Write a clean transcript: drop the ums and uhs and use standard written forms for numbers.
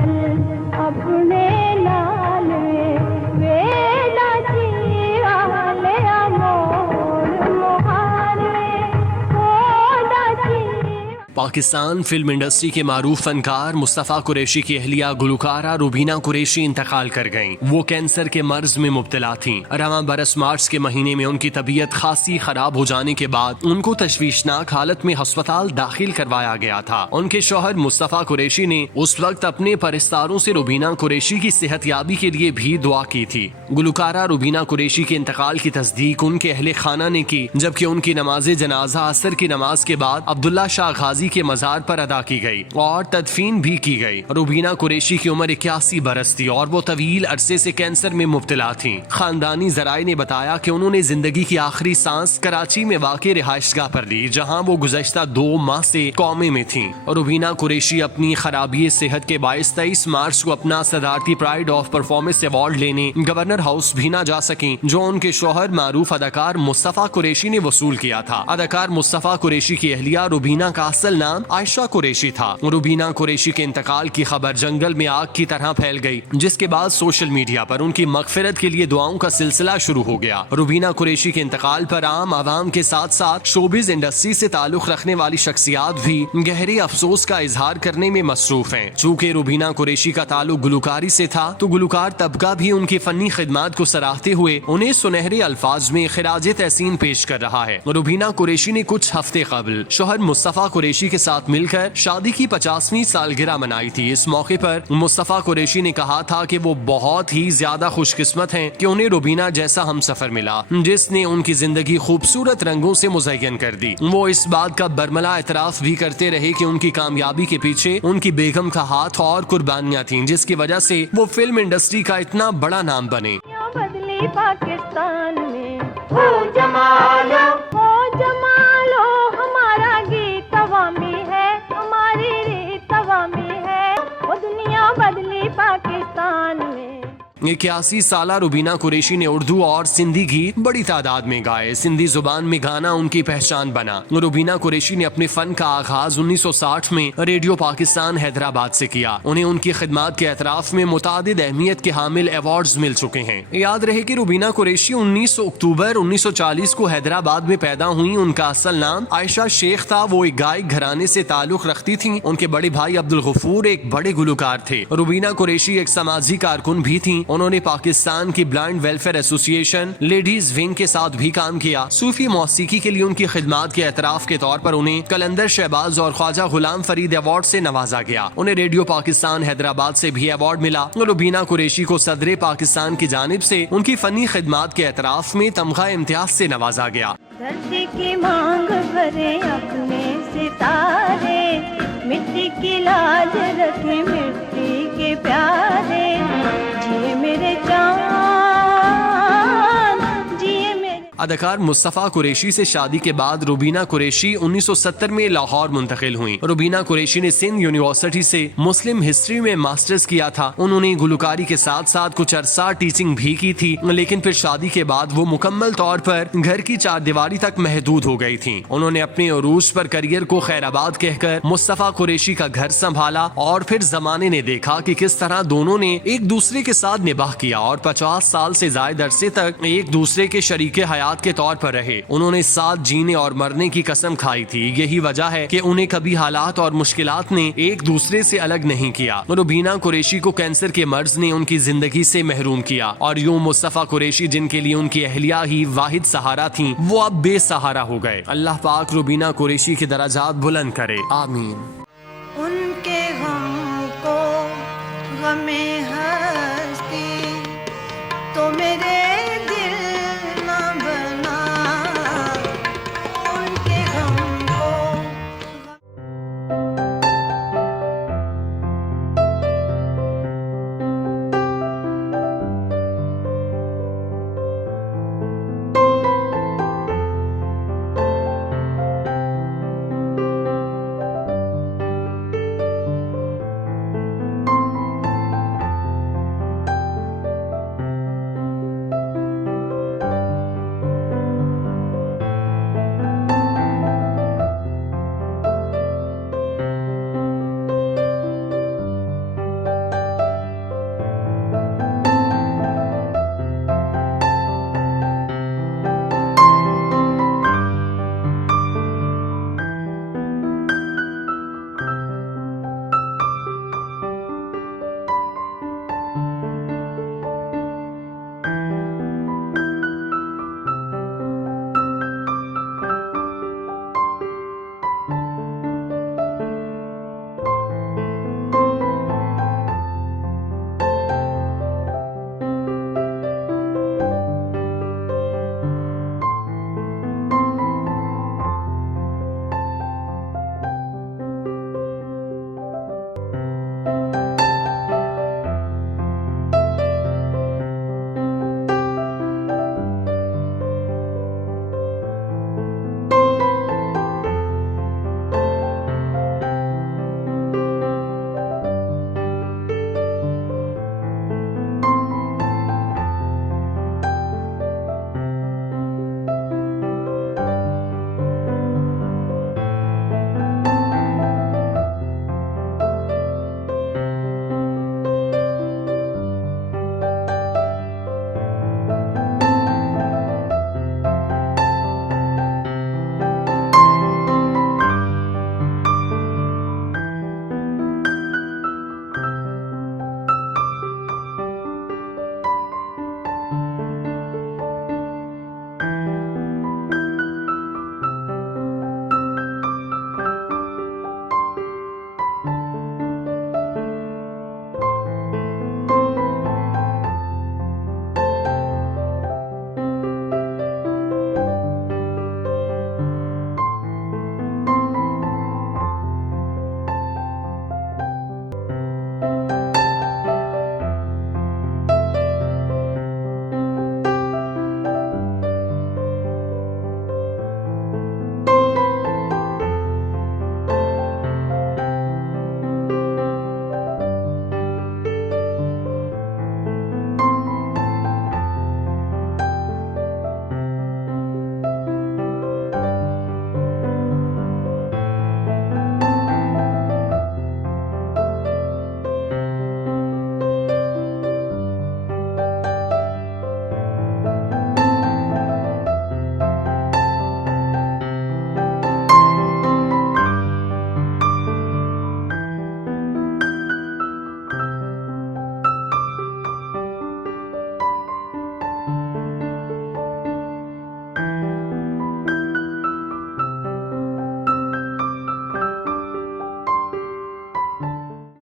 काजल अपने लाल वेला जीवाले अमोल मुहारे ओदा जी। पाकिस्तान फिल्म इंडस्ट्री के मारूफ फनकार मुस्तफ़ा कुरैशी की अहलिया गुलकारा रुबीना कुरैशी इंतकाल कर गईं। वो कैंसर के मर्ज में मुब्तला थीं। रवां बरस मार्च के महीने में उनकी तबीयत खासी खराब हो जाने के बाद उनको तशवीशनाक हालत में अस्पताल दाखिल करवाया गया था। उनके शौहर मुस्तफ़ा कुरैशी ने उस वक्त अपने परिस्तारों से रुबीना कुरैशी की सेहतयाबी के लिए भी दुआ की थी। गुलकारा रुबीना कुरैशी के इंतकाल की तस्दीक उनके अहले खाना ने की, जबकि उनकी नमाज जनाजा असर की नमाज के बाद अब्दुल्ला शाह गाजी के मजार पर अदा की गई और तदफीन भी की गई। रुबीना कुरैशी की उम्र 81 बरस थी और वो तवील अरसे से कैंसर में मुब्तला थी। खानदानी जराए ने बताया कि उन्होंने जिंदगी की आखिरी सांस कराची में वाक़े रिहाइशगाह पर ली, जहां वो गुज़श्ता 2 माह से कौमे में थी। रुबीना कुरैशी अपनी खराबी सेहत के बायस 23 मार्च को अपना सदारती प्राइड ऑफ परफॉर्मेंस अवार्ड लेने गवर्नर हाउस भी न जा सकी, जो उनके शौहर मारूफ अदाकार मुस्तफ़ा कुरैशी ने वसूल किया था। अदाकार मुस्तफ़ा कुरैशी की अहलिया रुबीना का असल नाम आयशा कुरैशी था। रुबीना कुरैशी के इंतकाल की खबर जंगल में आग की तरह फैल गई, जिसके बाद सोशल मीडिया पर उनकी मगफिरत के लिए दुआओं का सिलसिला शुरू हो गया। रुबीना कुरैशी के इंतकाल पर आम आवाम के साथ साथ शोबिज इंडस्ट्री से ताल्लुक रखने वाली शख्सियात भी गहरे अफसोस का इजहार करने में मसरूफ हैं। चूँकि रुबीना कुरैशी का ताल्लुक गुलकारी से था, तो गुलकार तबका भी उनकी फनी खिदमात को सराहते हुए उन्हें सुनहरे अल्फाज में खिराज तहसीन पेश कर रहा है। रुबीना कुरैशी ने कुछ हफ्ते कबल शौहर मुस्तफ़ा कुरैशी के साथ मिलकर शादी की 50वीं सालगिरह मनाई थी। इस मौके पर मुस्तफ़ा कुरैशी ने कहा था कि वो बहुत ही ज्यादा खुशकिस्मत हैं कि उन्हें रुबीना जैसा हमसफर मिला, जिसने उनकी जिंदगी खूबसूरत रंगों से मुज़य्यन कर दी। वो इस बात का बरमला एतराफ भी करते रहे कि उनकी कामयाबी के पीछे उनकी बेगम का हाथ और कुर्बानियाँ थीं, जिसकी वजह से वो फिल्म इंडस्ट्री का इतना बड़ा नाम बने। बदली पाकिस्तान में हो जमालो हमारा गीत अवामी है, हमारी रीत अवामी है, वो दुनिया बदली पाकिस्तान में। 81 साला रुबीना कुरैशी ने उर्दू और सिंधी गीत बड़ी तादाद में गाए। सिंधी जुबान में गाना उनकी पहचान बना। रुबीना कुरैशी ने अपने फन का आगाज 1960 में रेडियो पाकिस्तान हैदराबाद से किया। उन्हें उनकी खिदमात के एतराफ में मुतादिद अहमियत के हामिल अवार्ड्स मिल चुके हैं। याद रहे कि रुबीना कुरैशी 19 अक्टूबर 1940 को हैदराबाद में पैदा हुई। उनका असल नाम आयशा शेख था। वो एक गायक घराने से ताल्लुक रखती थी। उनके बड़े भाई अब्दुल गफूर एक बड़े गुलकार थे। रुबीना कुरैशी एक समाजी कारकुन भी थी। उन्होंने पाकिस्तान की blind welfare association ladies wing के साथ भी काम किया। सूफी मौसीकी के लिए उनकी खिदमात के एतराफ के तौर पर उन्हें कलंदर शहबाज और ख्वाजा गुलाम फरीद अवार्ड से नवाजा गया। उन्हें रेडियो पाकिस्तान हैदराबाद से भी अवार्ड मिला। रुबीना कुरैशी को सदर पाकिस्तान की जानिब से उनकी फनी खिदमात के एतराफ में तमगा इम्तियाज से नवाजा गया। धरती की मांग भरे अपने सितारे, मिट्टी की लाज रखे मिट्टी के प्यारे, जिए मेरे जान जिए मेरे। अदाकार मुस्तफ़ा कुरैशी से शादी के बाद रुबीना कुरैशी 1970 में लाहौर मुंतकिल हुई। रुबीना कुरैशी ने सिंध यूनिवर्सिटी से मुस्लिम हिस्ट्री में मास्टर्स किया था। उन्होंने गुलकारी के साथ साथ कुछ अरसा टीचिंग भी की थी, लेकिन फिर शादी के बाद वो मुकम्मल तौर पर घर की चारदीवारी तक महदूद हो गई थी। उन्होंने अपने उरूज पर करियर को खैराबाद कहकर मुस्तफ़ा कुरैशी का घर संभाला और फिर जमाने ने देखा कि किस तरह दोनों ने एक दूसरे के साथ निबाह किया और 50 साल से ज्यादा अरसे तक एक दूसरे के शरीके हयात के तौर पर रहे। उन्होंने साथ जीने और मरने की कसम खाई थी। यही वजह है कि उन्हें कभी हालात और मुश्किलात ने एक दूसरे से अलग नहीं किया। रुबीना कुरैशी को कैंसर के मर्ज ने उनकी जिंदगी से महरूम किया और यूं मुस्तफ़ा कुरैशी, जिनके लिए उनकी अहलिया ही वाहिद सहारा थी, वो अब बेसहारा हो गए। अल्लाह पाक रुबीना कुरैशी के दराजात बुलंद करे, आमीन। उनके गम को गमे